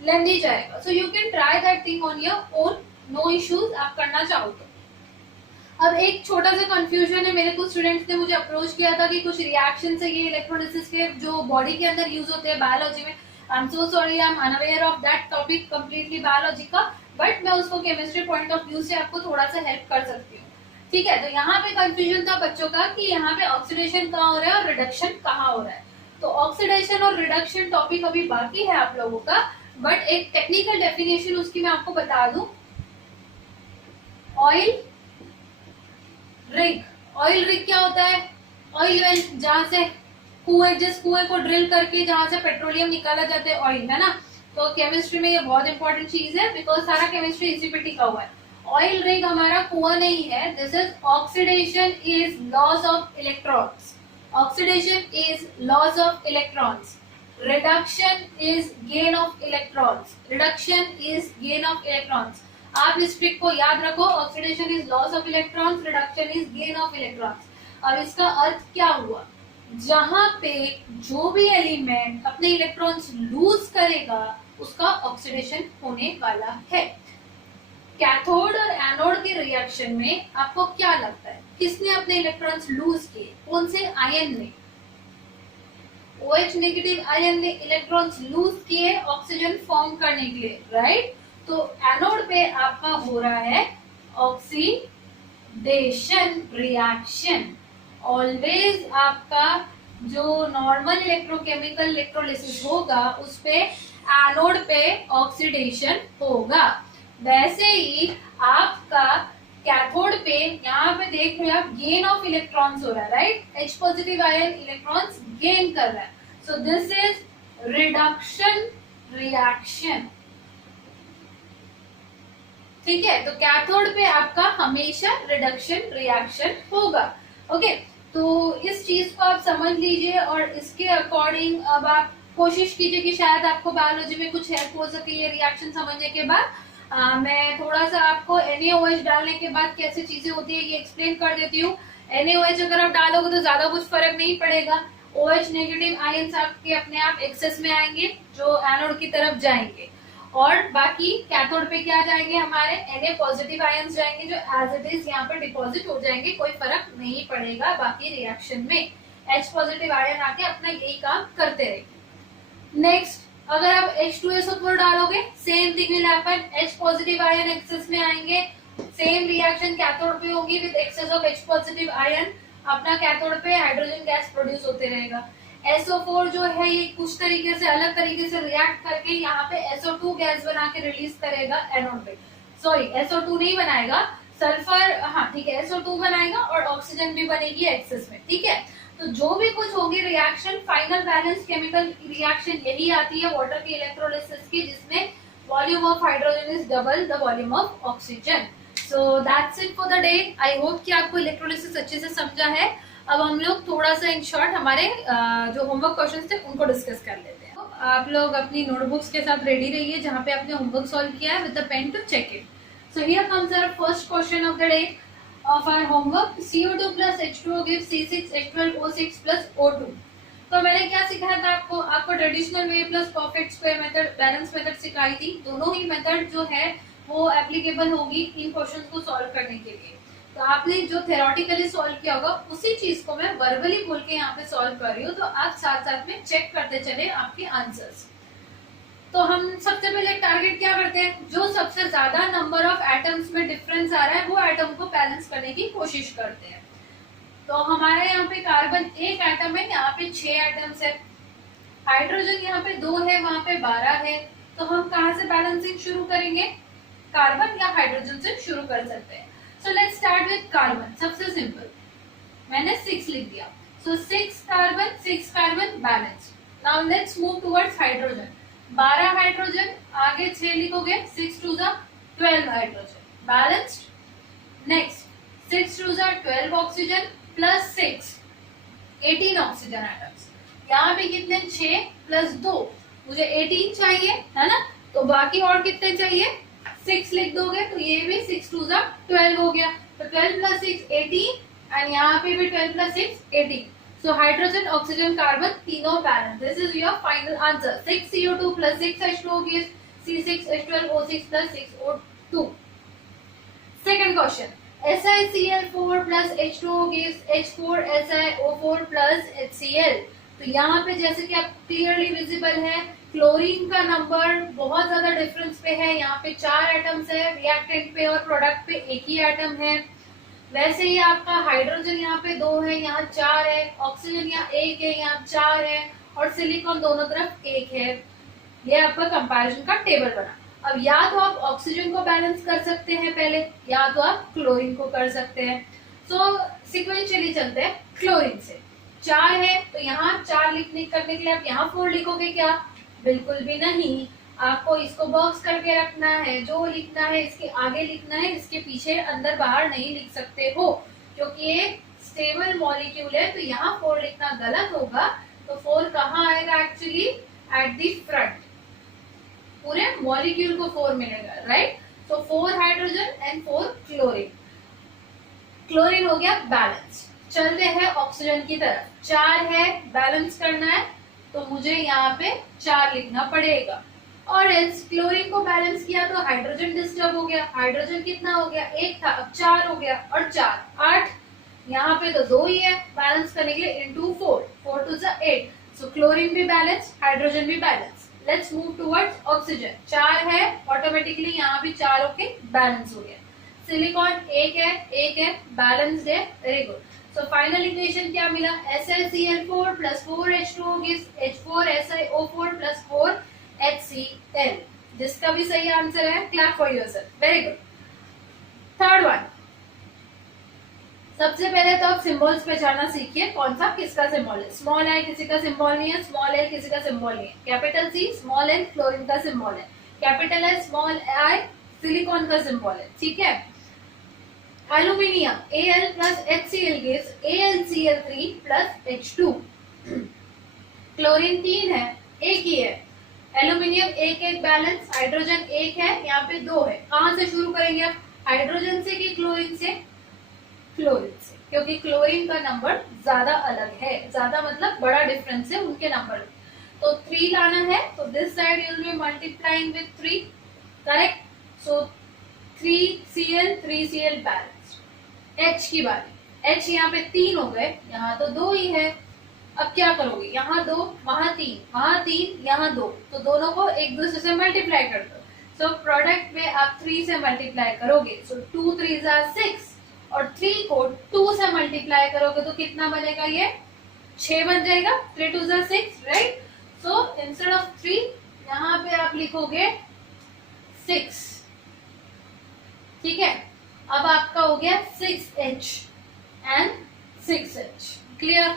लेंदी जाएगा। So you can try that thing on your own, no issues, आप करना चाहो तो। अब एक छोटा सा कंफ्यूजन है, मेरे कुछ स्टूडेंट्स ने मुझे अप्रोच किया था कि कुछ रिएक्शन है ये इलेक्ट्रोलिसिस के जो बॉडी के अंदर यूज होते हैं बायोलॉजी में। I am so sorry, I am unaware of that topic completely biology का, बट मैं उसको केमिस्ट्री पॉइंट ऑफ व्यू से आपको थोड़ा सा हेल्प कर सकती हूँ। ठीक है, तो यहाँ पे कंफ्यूजन था बच्चों का कि यहाँ पे ऑक्सीडेशन कहाँ हो रहा है और रिडक्शन कहाँ हो रहा है। तो ऑक्सीडेशन और रिडक्शन टॉपिक अभी बाकी है आप लोगों का, बट एक टेक्निकल डेफिनेशन उसकी मैं आपको बता दूं। ऑयल रिग, ऑयल रिग क्या होता है? ऑयल वेल, जहां से जिस कुएं को ड्रिल करके जहां से पेट्रोलियम निकाला जाता है, ऑयल, है ना? तो केमिस्ट्री में ये बहुत इंपॉर्टेंट चीज है, बिकॉज सारा केमिस्ट्री इसी पे टिका हुआ है। ऑयल रिग हमारा कुआं नहीं है। This is oxidation is loss of electrons, oxidation is loss of electrons, reduction is gain of electrons, reduction is gain of electrons. आप इस ट्रिक को याद रखो, oxidation is loss of electrons, reduction is gain of electrons. अब इसका अर्थ क्या हुआ? जहां पे जो भी एलिमेंट अपने इलेक्ट्रॉन्स लूज करेगा उसका ऑक्सीडेशन होने वाला है। कैथोड और एनोड के रिएक्शन में आपको क्या लगता है किसने अपने इलेक्ट्रॉन्स लूज किए? कौन से आयन ने? OH नेगेटिव आयन ने इलेक्ट्रॉन्स लूज किए ऑक्सीजन फॉर्म करने के लिए, राइट? तो एनोड पे आपका हो रहा है ऑक्सीडेशन रिएक्शन। ऑलवेज आपका जो नॉर्मल इलेक्ट्रोकेमिकल इलेक्ट्रोलिसिस होगा उस पे एनोड पे ऑक्सीडेशन होगा। वैसे ही आपका कैथोड पे यहाँ पे देख रहे हो आप गेन ऑफ इलेक्ट्रॉन्स हो रहा है, right? H positive ion electrons gain कर रहा है। So this is reduction reaction. ठीक है, तो कैथोड पे आपका हमेशा रिडक्शन रिएक्शन होगा। ओके, तो इस चीज को आप समझ लीजिए और इसके अकॉर्डिंग अब आप कोशिश कीजिए कि शायद आपको बायोलॉजी में कुछ हेल्प हो सके ये रिएक्शन समझने के बाद। मैं थोड़ा सा आपको NaOH डालने के बाद कैसे चीजें होती है ये एक्सप्लेन कर देती हूँ। NaOH अगर आप डालोगे तो ज्यादा कुछ फर्क नहीं पड़ेगा। OH नेगेटिव आयंस आपके अपने आप एक्सेस में आएंगे जो एनोड की तरफ जाएंगे, और बाकी कैथोड पे क्या जाएंगे? हमारे Na पॉजिटिव आयंस जाएंगे जो एज इट इज यहाँ पर डिपॉजिट हो जाएंगे, कोई फर्क नहीं पड़ेगा बाकी रिएक्शन में। H पॉजिटिव आयन आके अपना यही काम करते रहेंगे। नेक्स्ट, अगर आप H2SO4 डालोगे same thing will happen, H positive ion excess में आएंगे, सेम रिएक्शन कैथोड पे होगी with excess of H positive ion, अपना कैथोड पे हाइड्रोजन गैस प्रोड्यूस होते रहेगा। SO4 जो है ये कुछ तरीके से अलग तरीके से रिएक्ट करके यहाँ पे SO2 गैस बना के रिलीज करेगा एनोड पे। सॉरी, SO2 नहीं बनाएगा, सल्फर, हाँ ठीक है, SO2 बनाएगा और ऑक्सीजन भी बनेगी एक्सेस में। ठीक है, तो जो भी कुछ होगी reaction, final balance chemical reaction यही आती है वाटर के इलेक्ट्रोलिसिस की, जिसमें volume of hydrogen is double the volume of oxygen. So that's it for the day. I hope कि आपको इलेक्ट्रोलिसिस अच्छे से समझा है। अब हम लोग थोड़ा सा इन शॉर्ट हमारे जो होमवर्क क्वेश्चंस थे उनको डिस्कस कर लेते हैं। तो आप लोग अपनी नोटबुक्स के साथ रेडी रहिए जहाँ पे आपने होमवर्क सॉल्व किया है with the pen to check it. So here comes our first question of the day of our homework। CO2 plus H2O gives C6H12O6 plus O2। तो मैंने क्या सिखाया था आपको traditional way plus perfect square method, balance method सिखाई थी। दोनों ही method जो है वो एप्लीकेबल होगी इन क्वेश्चंस को सॉल्व करने के लिए। तो आपने जो थ्योरेटिकली सॉल्व किया होगा उसी चीज को मैं वर्बली बोल के यहाँ पे सॉल्व कर रही हूँ, तो आप साथ साथ में चेक करते चले आपके आंसर्स। तो हम सबसे पहले टारगेट क्या करते हैं, जो सबसे ज्यादा नंबर ऑफ एटम्स में डिफरेंस आ रहा है वो एटम को बैलेंस करने की कोशिश करते हैं। तो हमारे यहाँ पे कार्बन एक एटम है, यहाँ पे 6 एटम्स है। हाइड्रोजन यहाँ पे 2 है, वहां पे 12 है। तो हम कहाँ से बैलेंसिंग शुरू करेंगे, कार्बन या हाइड्रोजन से शुरू कर सकते हैं। So let's start with carbon. सबसे सिंपल, मैंने 6 लिख दिया। So 6 carbon balance. Now let's move towards hydrogen. 12 hydrogen, आगे 6 लिखोगे, 6 to 12 hydrogen balanced. Next 6 to 12 oxygen plus 6 18 oxygen atoms. यहाँ पे कितने, 6 प्लस 2, मुझे 18 चाहिए है ना, तो बाकी और कितने चाहिए, 6 लिख दोगे तो ये भी 6 टू 12 हो गया। तो 12 प्लस 6 18 एंड यहाँ पे भी 12 plus 6 18। So hydrogen, oxygen, carbon तीनों balance. This is your final answer. 6 CO2 plus 6 H2O gives C6H12O6 plus 6O2. Second question. SiCl4 plus H2O gives H4SiO4 plus HCl. तो यहाँ पे जैसे कि आप क्लियरली विजिबल है, क्लोरीन का नंबर बहुत ज्यादा डिफरेंस पे है। यहाँ पे 4 एटम्स है, रिएक्टेंट पे और प्रोडक्ट पे एक ही एटम है। वैसे ही आपका हाइड्रोजन यहाँ पे 2 है, यहाँ 4 है, ऑक्सीजन यहाँ 1 है, यहाँ 4 है, और सिलिकॉन दोनों तरफ 1 है। ये आपका कंपैरिजन का टेबल बना। अब या तो आप ऑक्सीजन को बैलेंस कर सकते हैं पहले, या तो आप क्लोरीन को कर सकते हैं। सो सिक्वेंशियली चलते हैं क्लोरीन से। 4 है तो यहाँ 4 लिखने करने के लिए आप यहाँ 4 लिखोगे क्या, बिल्कुल भी नहीं। आपको इसको बॉक्स करके रखना है, जो लिखना है इसके आगे लिखना है, इसके पीछे अंदर बाहर नहीं लिख सकते हो, क्योंकि ये स्टेबल मॉलिक्यूल है। तो यहाँ 4 लिखना गलत होगा। तो 4 कहाँ आएगा, एक्चुअली एट द फ्रंट, पूरे मॉलिक्यूल को 4 मिलेगा, राइट। तो 4 हाइड्रोजन एंड 4 क्लोरीन। क्लोरीन हो गया बैलेंस। चलते हैं ऑक्सीजन की तरफ। 4 है, बैलेंस करना है तो मुझे यहाँ पे 4 लिखना पड़ेगा। और एल्स क्लोरीन को बैलेंस किया तो हाइड्रोजन डिस्टर्ब हो गया। हाइड्रोजन कितना हो गया, 1 था, अब 4 हो गया, और 4 8, यहाँ पे तो 2 ही है, बैलेंस करने के लिए इनटू 4, 4 टू 8। सो क्लोरीन भी बैलेंस, हाइड्रोजन भी balance. Let's move towards oxygen. 4 है, ऑटोमेटिकली यहाँ भी 4 होके बैलेंस हो गया। सिलिकॉन 1 है, बैलेंस्ड है, very good. So final equation क्या मिला, SiCl4 plus 4H2O gives H4SiO4 plus 4HCl, जिसका भी सही आंसर है, clap for yourself, very good. Third one, सबसे पहले तो आप सिंबल्स पहचानना सीखिए, कौन सा किसका सिंबल है। स्मॉल आई किसी का सिंबल नहीं है, स्मॉल एल किसी का सिंबल नहीं है। Capital C small L chlorine का सिंबल है, capital L small I silicon का सिंबल है, ठीक है। Aluminium Al plus HCl gives AlCl3 plus H2। Chlorine 3 है, एक ही है। एल्यूमिनियम 1 बैलेंस, हाइड्रोजन 1 है, यहाँ पे 2 है। कहाँ से शुरू करेंगे आप, हाइड्रोजन से कि क्लोरीन से, क्लोरीन से, क्योंकि क्लोरीन का नंबर ज्यादा अलग है, ज्यादा मतलब बड़ा डिफरेंस है उनके नंबर में। तो 3 लाना है, तो this side you will be multiplying with 3, correct. So 3Cl balance. H की बारी, H यहाँ पे 3 हो गए, यहाँ तो 2 ही है। अब क्या करोगे, यहाँ 2, वहां 3, वहां 3, यहाँ 2, तो दोनों को एक दूसरे से मल्टीप्लाई कर दो। सो प्रोडक्ट में आप 3 से मल्टीप्लाई करोगे, सो 2 3 6, और 3 को 2 से मल्टीप्लाई करोगे तो कितना बनेगा, ये 6 बन जाएगा। 3 2 6, राइट। सो इंस्टेड ऑफ 3 यहाँ पे आप लिखोगे 6, ठीक है। अब आपका हो गया 6H and 6H, clear.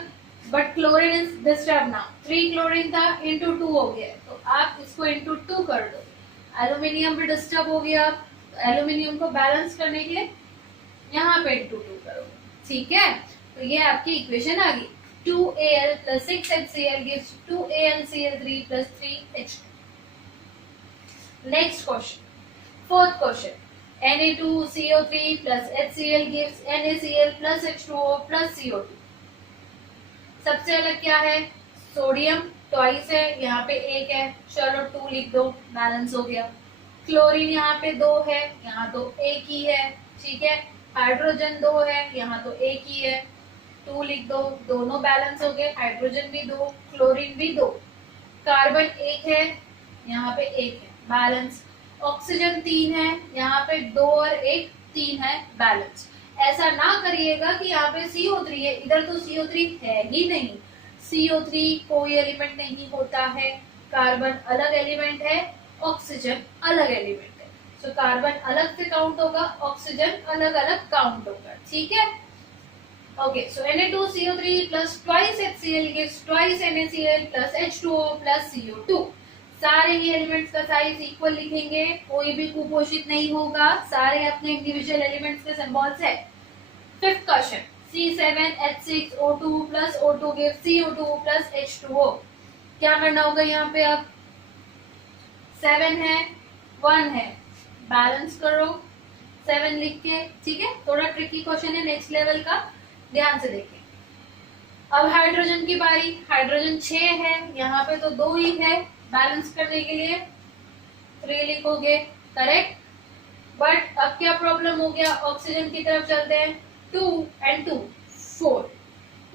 But chlorine is disturb now. 3 chlorine था, इंटू 2 हो गया, तो आप इसको इंटू 2 कर दो। एल्यूमिनियम भी डिस्टर्ब हो गया, एल्यूमिनियम को बैलेंस करने के लिए यहाँ पे इंटू 2 करोगे, ठीक है। तो ये आपकी इक्वेशन आ गई। 2Al plus 6HCl gives 2AlCl3 plus 3H2। Next question, fourth question. Na2CO3 plus HCl gives NaCl plus H2O plus CO2। सबसे अलग क्या है, सोडियम ट्वाइस है, यहाँ पे 1 है, चलो 2 लिख दो, बैलेंस हो गया। क्लोरीन यहाँ पे 2 है, यहाँ तो 1 ही है, ठीक है। हाइड्रोजन 2 है, यहाँ तो 1 ही है, 2 लिख दो, दोनों बैलेंस हो गए। हाइड्रोजन भी 2, क्लोरीन भी 2। कार्बन 1 है, यहाँ पे 1 है बैलेंस। ऑक्सीजन 3 है, यहाँ पे 2 और 1 3 है बैलेंस। ऐसा ना करिएगा कि यहाँ पे CO3 है, इधर तो CO3 है ही नहीं। CO3 कोई एलिमेंट नहीं होता है, कार्बन अलग एलिमेंट है, ऑक्सीजन अलग एलिमेंट है। तो कार्बन अलग से काउंट होगा, ऑक्सीजन अलग अलग काउंट होगा, ठीक है। Okay, so Na2CO3 plus twice HCl gives twice NaCl plus H2O plus CO2. सारे ही एलिमेंट्स का साइज इक्वल लिखेंगे, कोई भी कुपोषित नहीं होगा, सारे अपने इंडिविजुअल एलिमेंट्स के सिंबल्स है। Fifth question, C7H6O2 plus O2 gives CO2 plus H2O. क्या करना होगा यहाँ पे? अब 7 है, 1 है, बैलेंस करो 7 लिख के, ठीक है। थोड़ा ट्रिकी क्वेश्चन है, नेक्स्ट लेवल का, ध्यान से देखें। अब हाइड्रोजन की बारी। हाइड्रोजन 6 है, यहाँ पे तो 2 ही है, बैलेंस करने के लिए 3 लिखोगे, करेक्ट। बट अब क्या प्रॉब्लम हो गया, ऑक्सीजन की तरफ चलते हैं। 2 and 2 4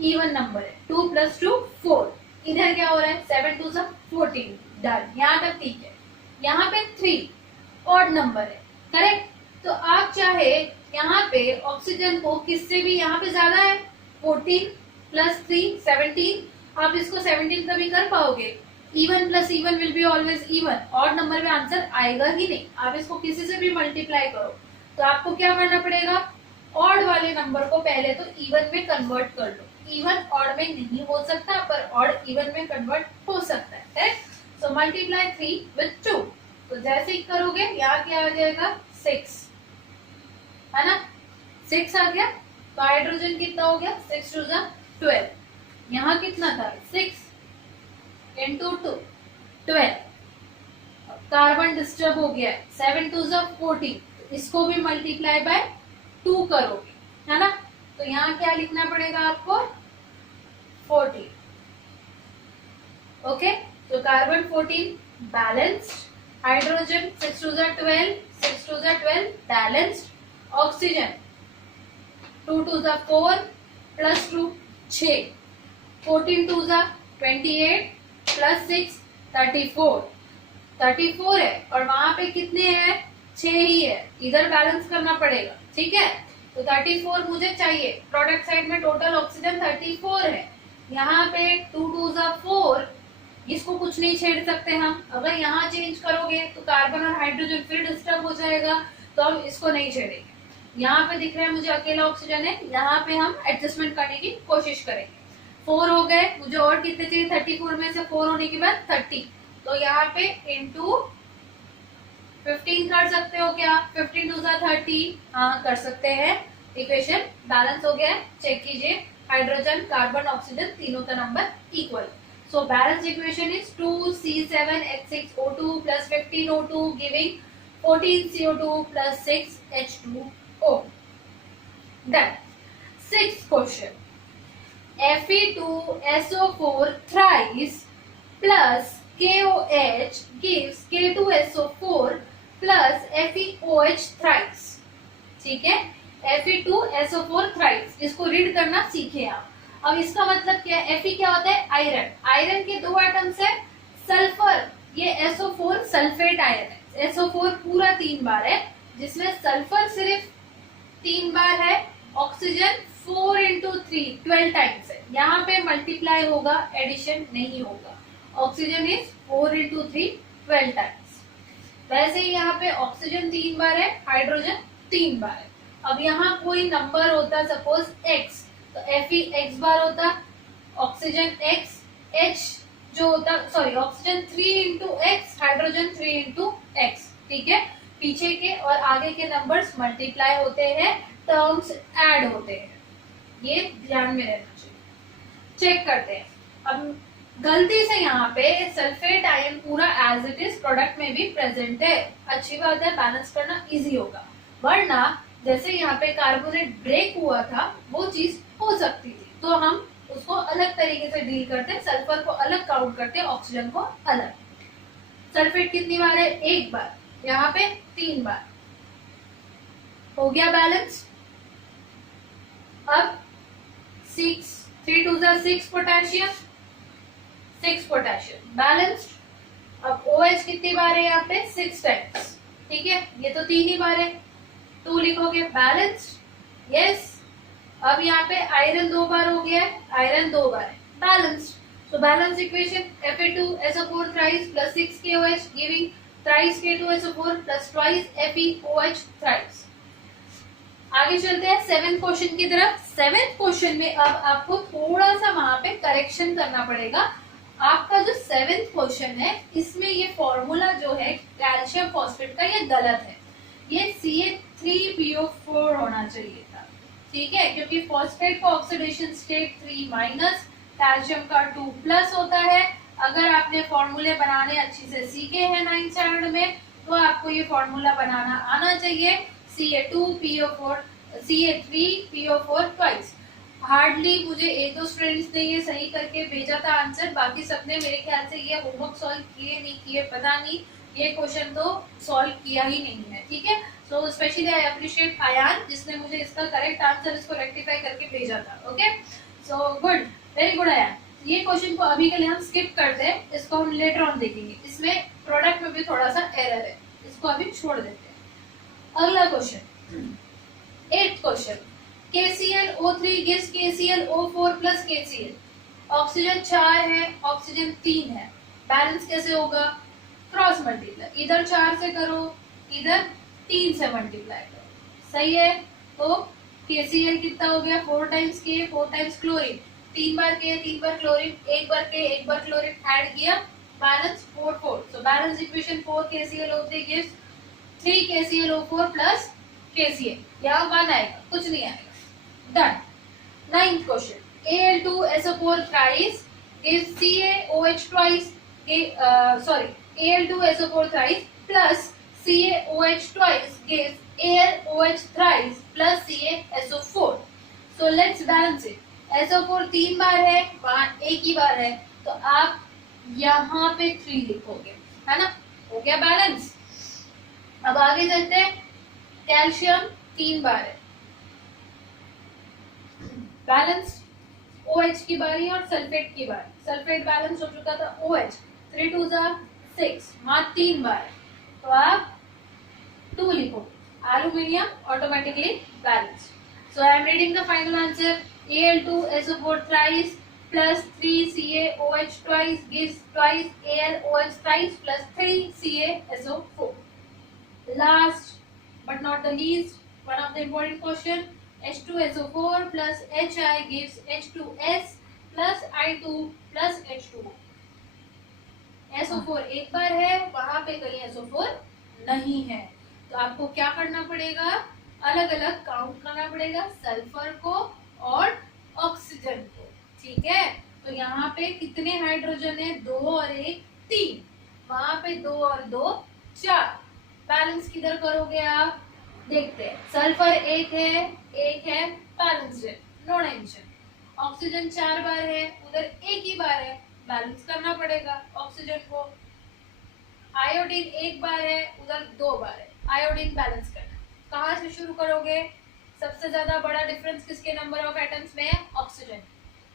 इवन नंबर है, 2 + 2 4। इधर क्या हो रहा है, 7 2 14, डन, यहाँ तक ठीक है। यहाँ पे 3 ऑड नंबर है, करेक्ट। तो आप चाहे यहाँ पे ऑक्सीजन को किससे भी, यहाँ पे ज्यादा है 14 + 3 17, आप इसको 17 का भी कर पाओगे। Even plus even will be always even, odd number में आंसर आएगा ही नहीं। आप इसको किसी से भी मल्टीप्लाई करो, तो आपको क्या करना पड़ेगा, ऑड वाले नंबर को पहले तो इवन में कन्वर्ट कर लो। इवन ऑड में नहीं हो सकता, पर ऑड इवन में कन्वर्ट हो सकता है। सो मल्टीप्लाई 3 with 2, तो जैसे ही करोगे यहाँ क्या आ जाएगा 6, है ना। 6 आ गया, तो हाइड्रोजन कितना हो गया, 6 2 12। यहाँ कितना था, 6 into 2 12। कार्बन डिस्टर्ब हो गया, 7 2 14, इसको भी मल्टीप्लाई बाय 2 करोगे, है ना। तो यहाँ क्या लिखना पड़ेगा आपको, 14। ओके, तो carbon 14 balanced, hydrogen 6 2 12, 6 2 12 balanced, oxygen 2 2 4 plus 2 6, 14 2 28 plus 6 34, 34 है, और वहां पे कितने हैं, 6 ही है, इधर बैलेंस करना पड़ेगा, ठीक है। तो 34 मुझे चाहिए, प्रोडक्ट साइड में टोटल ऑक्सीजन 34 है, यहाँ पे 2 2 4, इसको कुछ नहीं छेड़ सकते हम। अगर यहाँ चेंज करोगे तो कार्बन और हाइड्रोजन फिर डिस्टर्ब हो जाएगा, तो हम इसको नहीं छेड़ेंगे। यहाँ पे दिख रहा है मुझे अकेला ऑक्सीजन है, यहाँ पे हम एडजस्टमेंट करने की कोशिश करेंगे। 4 हो गए, मुझे और कितने चाहिए, 34 में से 4 होने के बाद 30, तो यहाँ पे इंटू 15 कर सकते हो क्या, 15 2 30, हाँ कर सकते हैं। इक्वेशन बैलेंस हो गया है, चेक कीजिए, हाइड्रोजन कार्बन ऑक्सीजन तीनों का number equal. So balance equation is 2C7H6O2 plus 15O2 giving 14CO2 plus 6H2O. Done. Sixth question. Fe2SO4 thrice plus KOH gives K2SO4 plus FeOH thrice. ठीक है, Fe2SO4 thrice, इसको read करना सीखे आप। अब इसका मतलब क्या है, Fe क्या होता है, आयरन। आयरन के 2 एटम्स है, सल्फर, ये SO4 सल्फेट आयरन है। SO4 पूरा 3 बार है, जिसमें सल्फर सिर्फ 3 बार है, ऑक्सीजन 4 into 3 12 टाइम्स है। यहाँ पे मल्टीप्लाई होगा, एडिशन नहीं होगा। Oxygen is 4 into 3 12 times. वैसे ही यहाँ पे ऑक्सीजन 3 बार है, हाइड्रोजन 3 बार है। अब यहाँ कोई नंबर होता, सपोज x, तो Fe x बार होता, ऑक्सीजन x, H जो होता, sorry oxygen 3 into x, hydrogen 3 into x, ठीक है। पीछे के और आगे के नंबर्स मल्टीप्लाई होते हैं, टर्म्स ऐड होते हैं, ये ध्यान में रहना चाहिए। चेक करते हैं। अब गलती से यहाँ पे सल्फेट आयन पूरा एज इट इज प्रोडक्ट में भी प्रेजेंट है, अच्छी बात है, बैलेंस करना इजी होगा। वरना जैसे यहाँ पे कार्बोनेट ब्रेक हुआ था, वो चीज हो सकती थी, तो हम उसको अलग तरीके से डील करते हैं, सल्फर को अलग काउंट करते हैं, ऑक्सीजन को अलग। सल्फेट कितनी बार है, 1 बार, यहाँ पे 3 बार, हो गया बैलेंस। अब 6 3 2 6 पोटेशियम, 6 पोटेशियम बैलेंस्ड, अब OH कितनी बार है यहाँ पे 6 टाइम्स, ठीक है, ये तो 3 ही बार है, 2 लिखोगे बैलेंस्ड, यस। अब यहाँ पे आयरन 2 बार हो गया है, आयरन 2 बार है, balanced. So balance equation Fe2SO4 thrice plus 6KOH giving thrice K2SO4 plus twice FeOH thrice। आगे चलते हैं 7th क्वेश्चन की तरफ। 7th क्वेश्चन में अब आपको थोड़ा सा वहां पे करेक्शन करना पड़ेगा। आपका जो 7th क्वेश्चन है इसमें ये फॉर्मूला जो है कैल्शियम फॉस्फेट का ये गलत है, ये Ca3PO4 होना चाहिए था, ठीक है, क्योंकि फॉस्फेट का ऑक्सीडेशन स्टेट 3 माइनस, कैल्शियम का 2 प्लस होता है। अगर आपने फॉर्मूले बनाने अच्छी से सीखे हैं 9th स्टैंडर्ड में तो आपको ये फॉर्मूला बनाना आना चाहिए, Ca2PO4 Ca3PO4 ट्वाइस। हार्डली मुझे एक दो स्टूडेंट्स ने ये सही करके भेजा था आंसर, बाकी सबने मेरे ख्याल से ये होमवर्क सॉल्व किए नहीं किए पता नहीं, ये क्वेश्चन तो सॉल्व किया ही नहीं है, ठीक है। So specially I appreciate Ayaan जिसने मुझे इसका करेक्ट आंसर इसको रेक्टिफाई करके भेजा था। Okay, so good, very good Ayaan. ये क्वेश्चन को अभी के लिए हम स्किप करते हैं, इसको हम लेटर ऑन देखेंगे, इसमें प्रोडक्ट में भी थोड़ा सा एरर है, इसको अभी छोड़ देते हैं। अगला question 8th question, KClO3 gives KClO4 plus KCl। Oxygen 4 है, ऑक्सीजन 3 है, बैलेंस कैसे होगा, क्रॉस मल्टीप्लाई, इधर 4 से करो इधर 3 से मल्टीप्लाई करो, सही है। तो KCl कितना हो गया 4 टाइम्स K 4 टाइम्स क्लोरीन, 3 बार K 3 बार क्लोरीन, 1 बार K 1 बार क्लोरीन ऐड किया, balance 4 4। So balance equation 4 KClO3 gives 3 KClO4 plus KCl, यहाँ 1 आएगा, कुछ नहीं आएगा, done. 9th question, Al2SO4 thrice gives CaOH twice, Al2SO4 thrice plus CaOH twice gives AlOH thrice plus CaSO4। So let's balance it। SO4 3 बार है, वहां एक ही बार है, तो आप यहाँ पे 3 लिखोगे, है ना, हो गया बैलेंस। अब आगे चलते हैं, कैल्शियम 3 बार है, बैलेंस, OH की बारी और सल्फेट की बारी, सल्फेट बैलेंस हो चुका था, OH 3 2 6, वहां 3 बार है, तो आप 2 लिखो, aluminium automatically balance. So I am reading the final answer, Al2SO4 thrice plus 3 CaOH twice gives twice AlOH thrice plus 3 CaSO4। Last but not the least, one of the important question, H2SO4 plus Hi gives H2S plus I2 plus H2O। SO4 एक बार है, वहां पे कहीं SO4 नहीं है, तो आपको क्या करना पड़ेगा, अलग अलग काउंट करना पड़ेगा सल्फर को और ऑक्सीजन को, ठीक है। तो यहाँ पे कितने हाइड्रोजन है, 2 और 1 3, वहां पे 2 और 2 4, बैलेंस किधर करोगे आप, देखते हैं, सल्फर 1 है बैलेंस है, नो टेंशन। ऑक्सीजन 4 बार है, उधर एक ही बार है, बैलेंस करना पड़ेगा ऑक्सीजन को। आयोडीन 1 बार है, उधर 2 बार है, आयोडीन बैलेंस करना। कहाँ से शुरू करोगे, सबसे ज्यादा बड़ा डिफरेंस किसके नंबर ऑफ एटम्स में है, ऑक्सीजन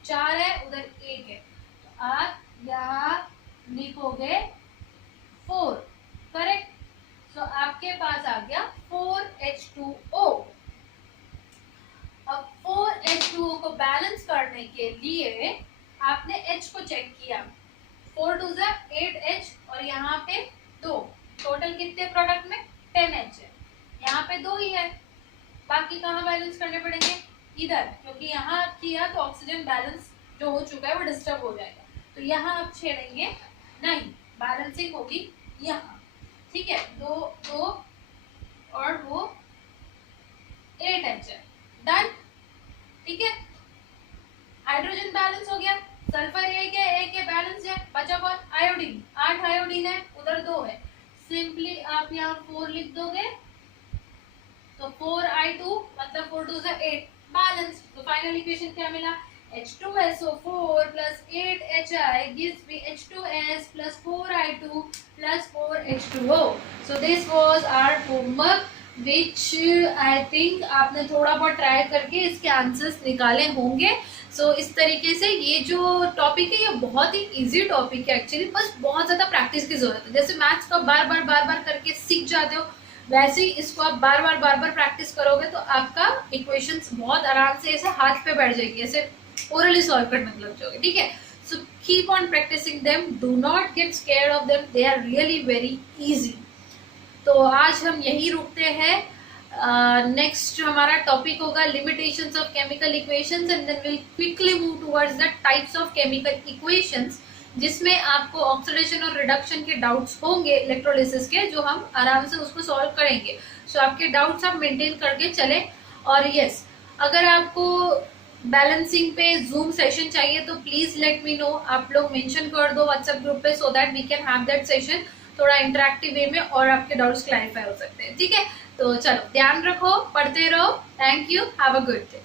4 है, उधर 1 है, तो आप यहाँ लिखोगे 4, करेक्ट। तो आपके पास आ गया 4H2O। अब 4H2O को बैलेंस करने के लिए आपने H को चेक किया, 4 2 8H और यहाँ पे 2, टोटल कितने प्रोडक्ट में 10H है, यहाँ पे 2 ही है, बाकी कहाँ बैलेंस करने पड़ेंगे, इधर, क्योंकि यहाँ किया तो ऑक्सीजन बैलेंस जो हो चुका है वो डिस्टर्ब हो जाएगा, तो यहाँ आप छेड़ेंगे नहीं, बैलेंसिंग होगी यहाँ, ठीक है, 2 2 और वो 8H है, डन, ठीक है। हाइड्रोजन बैलेंस हो गया, सल्फर 1 है बैलेंस है, बचा कौन, आयोडीन, 8 आयोडीन है, उधर 2 है, सिंपली आप यहाँ 4 लिख दोगे, तो 4I2 मतलब 4 2 8, बैलेंस। तो फाइनल इक्वेशन क्या मिला, H2SO4 plus 8Hi gives me H2S plus 4I2 plus 4H2O। So this was our homework which I think आपने थोड़ा बहुत ट्राई करके इसके आंसर्स निकाले होंगे. सो इस तरीके से ये जो टॉपिक है ये बहुत ही इजी टॉपिक है एक्चुअली, बस बहुत ज्यादा प्रैक्टिस की जरूरत है. जैसे मैथ्स को बार बार करके सीख जाते हो, वैसे ही इसको आप बार बार प्रैक्टिस करोगे तो आपका इक्वेशंस बहुत आराम से ऐसे हाथ पे बैठ जाएगी, ऐसे ओरली सॉल्व करने लग जाओगे. ठीक है. So keep on practising them, do not get scared of them, they are really very easy. तो आज हम यही रुकते हैं. नेक्स्ट हमारा टॉपिक होगा limitations of chemical equations and then will quickly move towards the types of chemical equations, जिसमें आपको ऑक्सीडेशन और रिडक्शन के डाउट्स होंगे इलेक्ट्रोलिसिस के, जो हम आराम से उसको सॉल्व करेंगे. सो आपके डाउट्स आप मेंटेन करके चले. और यस, अगर आपको बैलेंसिंग पे जूम सेशन चाहिए तो प्लीज लेट मी नो. आप लोग मेंशन कर दो व्हाट्सएप ग्रुप पे, so that we can have that session थोड़ा इंटरेक्टिव वे में और आपके डाउट्स क्लैरिफाई हो सकते हैं. ठीक है. तो चलो, ध्यान रखो, पढ़ते रहो. Thank you. Have a good day.